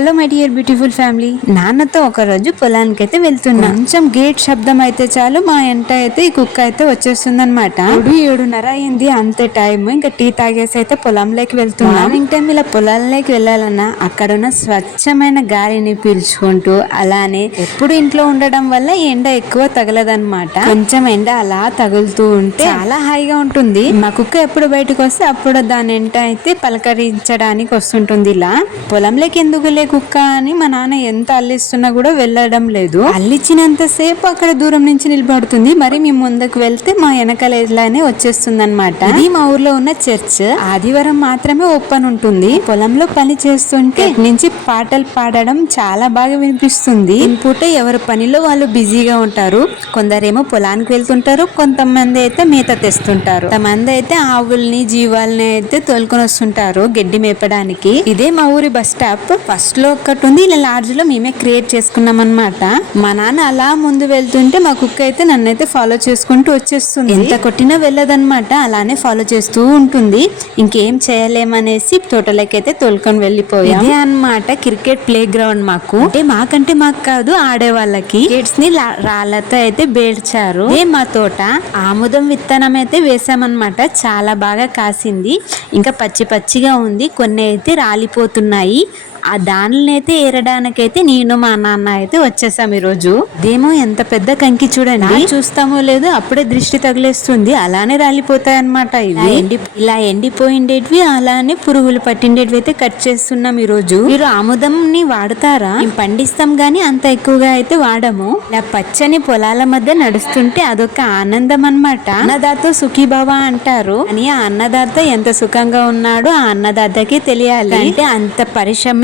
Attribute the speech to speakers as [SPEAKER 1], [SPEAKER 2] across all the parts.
[SPEAKER 1] Hello my dear beautiful family నాన్నతో ఒక రోజు పొలానికి అయితే వెళ్తున్నా. కొంచెం గేట్ శబ్దం అయితే చాలు మా ఎంట అయితే ఈ కుక్క అయితే వచ్చేస్తుంది అనమాట ఏడు ఏడున్నర అయింది అంతే టైం ఇంకా టీ తాగేసి అయితే పొలంలోకి వెళ్తున్నా. మార్నింగ్ టైం ఇలా పొలాల్లోకి వెళ్ళాలన్నా అక్కడ ఉన్న స్వచ్ఛమైన గాలిని పీల్చుకుంటూ అలానే ఎప్పుడు ఇంట్లో ఉండడం వల్ల ఎండ ఎక్కువ తగలదన్నమాట. కొంచెం ఎండ అలా తగులుతూ ఉంటే చాలా హాయిగా ఉంటుంది. మా కుక్క ఎప్పుడు బయటకు వస్తే అప్పుడు దాని ఎంట అయితే పలకరించడానికి వస్తుంటుంది ఇలా. పొలంలోకి ఎందుకులే కుక్క అని మా నాన్న ఎంత అల్లిస్తున్నా కూడా వెళ్ళడం లేదు. అల్లించినంత సేపు అక్కడ దూరం నుంచి నిలబడుతుంది. మరి మేము ముందుకు వెళ్తే మా వెనకాల ఇలానే వచ్చేస్తుంది అనమాట ఇది మా ఊర్లో ఉన్న చర్చ్. ఆదివారం మాత్రమే ఓపెన్ ఉంటుంది. పొలంలో పని చేస్తుంటే నుంచి పాటలు పాడడం చాలా బాగా వినిపిస్తుంది. ఈ పూట ఎవరి పనిలో వాళ్ళు బిజీగా ఉంటారు. కొందరేమో పొలానికి వెళ్తుంటారు. కొంతమంది అయితే మేత తెస్తుంటారు. కొంతమంది అయితే ఆవుల్ని జీవాల్ని అయితే తోలుకొని వస్తుంటారు గడ్డి మేపడానికి. ఇదే మా ఊరి బస్ స్టాప్. ఫస్ట్ లో ఒకటి ఉంది ఇలా లార్జ్లో మేమే క్రియేట్ చేసుకున్నాం అనమాట మా నాన్న అలా ముందు వెళ్తుంటే మా కుక్క అయితే నన్ను అయితే ఫాలో చేసుకుంటూ వచ్చేస్తుంది. ఎంత కొట్టినా వెళ్ళదన్నమాట అలానే ఫాలో చేస్తూ ఉంటుంది. ఇంకేం చేయలేమనేసి తోటలోకి అయితే తోలుకొని వెళ్ళిపోయాం. ఇదే అన్నమాట క్రికెట్ ప్లే గ్రౌండ్ మాకు. అంటే మాకంటే మాకు కాదు ఆడే వాళ్ళకి కిడ్స్ని రాళ్ళతో అయితే బేడ్చారు ఇదే మా తోట. ఆముదం విత్తనం అయితే వేసామన్నమాట. చాలా బాగా కాసింది. ఇంకా పచ్చి పచ్చిగా ఉంది. కొన్ని అయితే రాలిపోతున్నాయి. ఆ దానిని అయితే ఏరడానికైతే నేను మా నాన్న అయితే వచ్చేసాం ఈ రోజు ఇదేమో ఎంత పెద్ద కంకి చూడండి. చూస్తామో లేదో అప్పుడే దృష్టి తగిలేస్తుంది. అలానే రాలిపోతాయి అనమాట ఇవి ఎండి ఇలా ఎండిపోయిండేటివి అలానే పురుగులు పట్టిండేటివి అయితే కట్ చేస్తున్నాం ఈ రోజు మీరు ఆముదం ని వాడతారా? మేము పండిస్తాం గానీ అంత ఎక్కువగా అయితే వాడము. ఇలా పచ్చని పొలాల మధ్య నడుస్తుంటే అదొక ఆనందం అన్నమాట అన్నదాత సుఖీభవ అంటారు. అని ఆ అన్నదాత ఎంత సుఖంగా ఉన్నాడో ఆ అన్నదాతకి తెలియాలి. అంటే అంత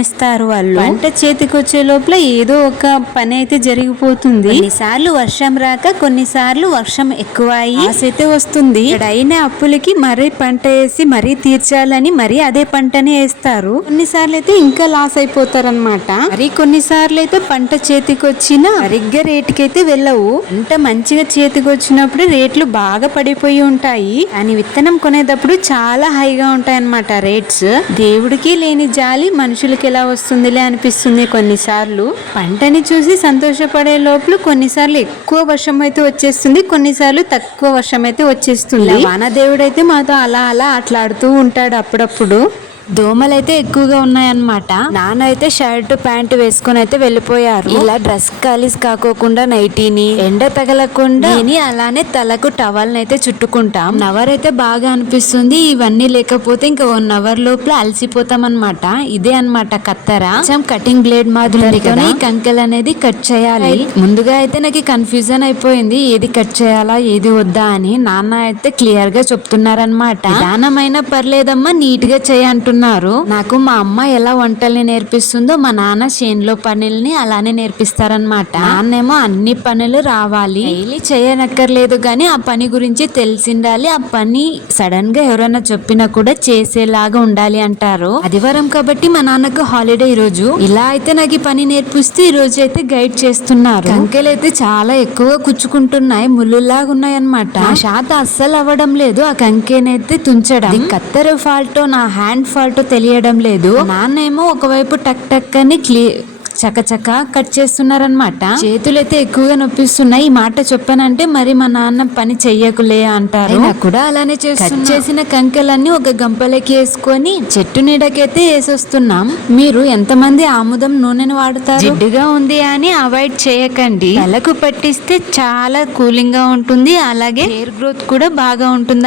[SPEAKER 1] పరిశ్రమిస్తారు వాళ్ళు. పంట చేతికి వచ్చే లోపల ఏదో ఒక పని అయితే జరిగిపోతుంది. కొన్నిసార్లు వర్షం రాక కొన్నిసార్లు వర్షం ఎక్కువ అయ్యి అయితే వస్తుంది. అయిన అప్పులకి మరీ పంట వేసి మరీ తీర్చాలని మరీ అదే పంటనే వేస్తారు. కొన్నిసార్లు అయితే ఇంకా లాస్ అయిపోతారు అనమాట మరి కొన్నిసార్లు అయితే పంట చేతికి వచ్చిన సరిగ్గా రేటుకి అయితే వెళ్ళవు. పంట మంచిగా చేతికి వచ్చినప్పుడు రేట్లు బాగా పడిపోయి ఉంటాయి. కానీ విత్తనం కొనేటప్పుడు చాలా హైగా ఉంటాయి అన్నమాట రేట్స్. దేవుడికి లేని జాలి మనుషులకి ఎలా వస్తుందిలే అనిపిస్తుంది కొన్నిసార్లు. పంటని చూసి సంతోషపడే లోపల కొన్నిసార్లు ఎక్కువ వర్షం అయితే వచ్చేస్తుంది కొన్నిసార్లు తక్కువ వర్షం అయితే వచ్చేస్తుంది. వానదేవుడు అయితే మాతో అలా అలా ఆటలాడుతూ ఉంటాడు అప్పుడప్పుడు. దోమలైతే ఎక్కువగా ఉన్నాయన్నమాట. నాన్న అయితే షర్ట్ ప్యాంట్ వేసుకొని అయితే వెళ్ళిపోయారు. ఇలా డ్రెస్ కాలీస్ కాకోకుండా నైటీని ఎండ తగలకుండా అలానే తలకు టవల్ అయితే చుట్టుకుంటాం. నవర్ అయితే బాగా అనిపిస్తుంది. ఇవన్నీ లేకపోతే ఇంకా వన్ అవర్ లోపల అలసిపోతాం అనమాట ఇదే అన్నమాట కత్తెర. కొంచెం కటింగ్ బ్లేడ్ మాదిరి ఈ కంకెల్ అనేది కట్ చేయాలి. ముందుగా అయితే నాకు కన్ఫ్యూజన్ అయిపోయింది. ఏది కట్ చేయాలా ఏది వద్దా అని నాన్న అయితే క్లియర్గా చెప్తున్నారనమాట దానమైనా పర్లేదమ్మా నీట్గా చేయి అంటున్నారు నాకు మా అమ్మ ఎలా వంటల్ని నేర్పిస్తుందో మా నాన్న చేనులో పనుల్ని అలానే నేర్పిస్తారనమాట నాన్నేమో అన్ని పనులు రావాలి. డైలీ చేయనక్కర్లేదు కానీ ఆ పని గురించి తెలిసిండాలి. ఆ పని సడన్గా ఎవరైనా చెప్పినా కూడా చేసేలాగా ఉండాలి అంటారు. ఆదివారం కాబట్టి మా నాన్నకు హాలిడే ఈ రోజు ఇలా అయితే నాకు ఈ పని నేర్పిస్తూ ఈ రోజు అయితే గైడ్ చేస్తున్నారు. కంకెలు అయితే చాలా ఎక్కువగా కుచ్చుకుంటున్నాయి. ముళ్ళులాగా ఉన్నాయి అనమాట శాత అస్సలు అవ్వడం లేదు. ఆ కంకెనైతే తుంచడం. కత్తెర ఫాల్టో నా హ్యాండ్ ఫాల్టో తెలియడం లేదు. నాన్నేమో ఒకవైపు టక్ టక్ అని క్లీ చకచక కట్ చేస్తున్నారనమాట చేతులైతే ఎక్కువగా నొప్పిస్తున్నాయి. ఈ మాట చెప్పానంటే మరి మా నాన్న పని చెయ్యకులే అంటారు. కూడా అలానే చేస్తున్నా. చేసిన కంకెలన్నీ ఒక గంపలకి వేసుకొని చెట్టు నీడకైతే వేసొస్తున్నాం. మీరు ఎంతమంది ఆముదం నూనెను వాడతారు? జిడ్డుగా ఉంది అని అవాయిడ్ చేయకండి. తలకు పట్టిస్తే చాలా కూలింగ్గా ఉంటుంది. అలాగే హెయిర్ గ్రోత్ కూడా బాగా ఉంటుంది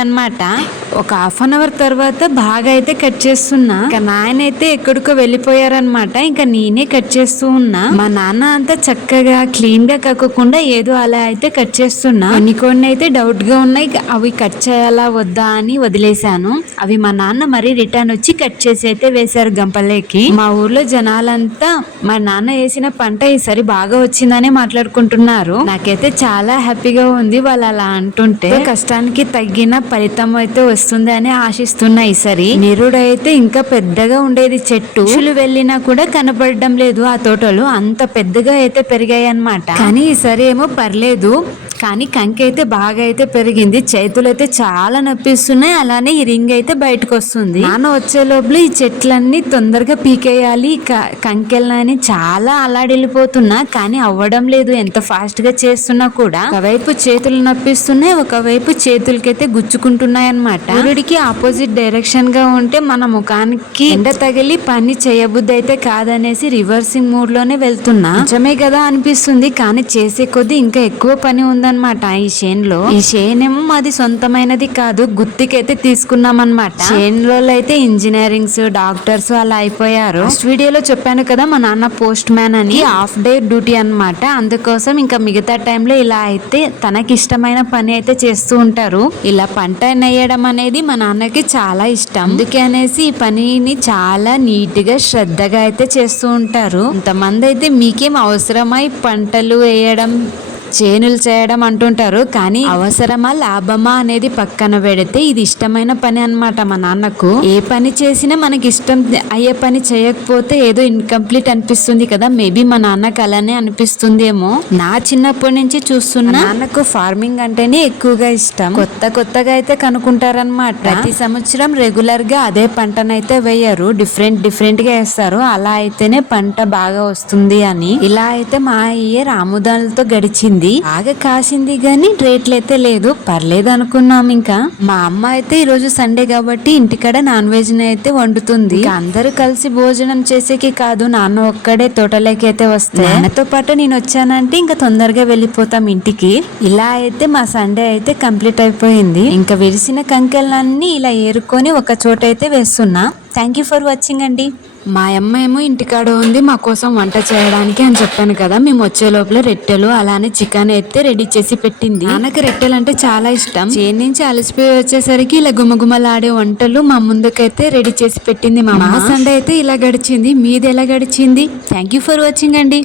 [SPEAKER 1] ఒక హాఫ్ అన్ అవర్ తర్వాత బాగా అయితే కట్ చేస్తున్నా. ఇంకా నాయన అయితే ఎక్కడికో వెళ్ళిపోయారనమాట ఇంకా నేనే కట్ చేస్తూ ఉన్నా. మా నాన్న అంతా చక్కగా క్లీన్గా కాకుండా ఏదో అలా అయితే కట్ చేస్తున్నా. కొన్ని కొన్ని అయితే డౌట్గా ఉన్నాయి. అవి కట్ చేయాలా వద్దా అని వదిలేశాను. అవి మా నాన్న మరీ రిటర్న్ వచ్చి కట్ చేసి అయితే వేశారు గంపలేకి. మా ఊర్లో జనాలంతా మా నాన్న వేసిన పంట ఈసారి బాగా వచ్చిందని మాట్లాడుకుంటున్నారు. నాకైతే చాలా హ్యాపీగా ఉంది వాళ్ళు అలా అంటుంటే. కష్టానికి తగ్గిన ఫలితం అయితే వస్తుంది అని ఆశిస్తున్నా ఈసారి. నిరుడు అయితే ఇంకా పెద్దగా ఉండేది చెట్టు. పక్షులు వెళ్ళినా కూడా కనపడడం లేదు. ఆ తోటలు అంత పెద్దగా అయితే పెరిగాయి అన్నమాట కానీ ఈసారి ఏమో పర్లేదు. కానీ కంకి అయితే బాగా అయితే పెరిగింది. చేతులు అయితే చాలా నొప్పిస్తున్నాయి. అలానే ఈ రింగ్ అయితే బయటకు వస్తుంది నాన్న వచ్చే లోపల ఈ చెట్లన్నీ తొందరగా పీకేయాలి. క- కంకెళ్ళని చాలా అలాడిల్లిపోతున్నా కానీ అవ్వడం లేదు. ఎంత ఫాస్ట్గా చేస్తున్నా కూడా ఒకవైపు చేతులు నొప్పిస్తున్నాయి. ఒకవైపు చేతులకైతే గుచ్చుకుంటున్నాయి అనమాట సూర్యుడికి ఆపోజిట్ డైరెక్షన్గా ఉంటే మన ముఖానికి ఎండ తగిలి పని చేయబుద్ధి అయితే కాదనేసి రివర్సింగ్ మూడ్లోనే వెళ్తున్నా. నిజమే కదా అనిపిస్తుంది. కానీ చేసే కొద్దీ ఇంకా ఎక్కువ పని ఉందన్నమాట ఈ షేన్లో ఈ షేన్ ఏమో మాది సొంతమైనది కాదు గుత్తికైతే తీసుకున్నాం అనమాట షేన్లో అయితే ఇంజనీరింగ్స్ డాక్టర్స్ అలా అయిపోయారు. ఫస్ట్ వీడియోలో చెప్పాను కదా మా నాన్న పోస్ట్ మ్యాన్ అని. హాఫ్ డే డ్యూటీ అన్నమాట. అందుకోసం ఇంకా మిగతా టైంలో ఇలా అయితే తనకి ఇష్టమైన పని అయితే చేస్తూ ఉంటారు. ఇలా పంట నేయడం అనేది మా నాన్నకి చాలా ఇష్టం. అందుకే అనేసి ఈ పనిని చాలా నీట్గా శ్రద్ధగా అయితే చేస్తూ ఉంటారు. కొంతమంది అయితే మీకేం అవసరమై పంటలు వేయడం? చేనులు చేయడం అంటుంటారు కానీ అవసరమా లాభమా అనేది పక్కన పెడితే ఇది ఇష్టమైన పని అన్నమాట మా నాన్నకు. ఏ పని చేసినా మనకి ఇష్టం అయ్యే పని చేయకపోతే ఏదో ఇన్కంప్లీట్ అనిపిస్తుంది కదా మేబీ మా నాన్నకు అలానే అనిపిస్తుందేమో. నా చిన్నప్పటి నుంచి చూస్తున్నా నాన్నకు ఫార్మింగ్ అంటేనే ఎక్కువగా ఇష్టం. కొత్త కొత్తగా అయితే కనుక్కుంటారనమాట ప్రతి సంవత్సరం రెగ్యులర్గా అదే పంటనైతే వేయరు డిఫరెంట్ డిఫరెంట్గా వేస్తారు. అలా అయితేనే పంట బాగా వస్తుంది అని. ఇలా అయితే మా ఇయర్ ఆముదాలతో గడిచింది. బాగా కాసింది గానీ రేట్లు అయితే లేదు. పర్లేదు అనుకున్నాం ఇంకా. మా అమ్మ అయితే ఈ రోజు సండే కాబట్టి ఇంటికాడ నాన్ వెజ్ని అయితే వండుతుంది. అందరూ కలిసి భోజనం చేసేకి కాదు. నాన్న ఒక్కడే తోటలోకి అయితే వస్తే. నాన్నతో పాటు నేను వచ్చానంటే ఇంకా తొందరగా వెళ్ళిపోతాం ఇంటికి. ఇలా అయితే మా సండే అయితే కంప్లీట్ అయిపోయింది. ఇంకా విరిసిన కంకెలన్నీ ఇలా ఏరుకొని ఒక చోట అయితే వేస్తున్నా. థ్యాంక్ యూ ఫర్ వాచింగ్ అండి. మా అమ్మ ఏమో ఇంటికాడ ఉంది మా కోసం వంట చేయడానికి అని చెప్పాను కదా. మేము వచ్చే లోపల రెట్టెలు అలానే చికెన్ అయితే రెడీ చేసి పెట్టింది. నాన్నకి రెట్టెలు అంటే చాలా ఇష్టం. చేను నుంచి అలసిపోయి వచ్చేసరికి ఇలా గుమగుమలాడే వంటలు మా ముందుకైతే రెడీ చేసి పెట్టింది మా సండే అయితే ఇలా గడిచింది. మీది ఎలా గడిచింది? థ్యాంక్ యూ ఫర్ వాచింగ్ అండి.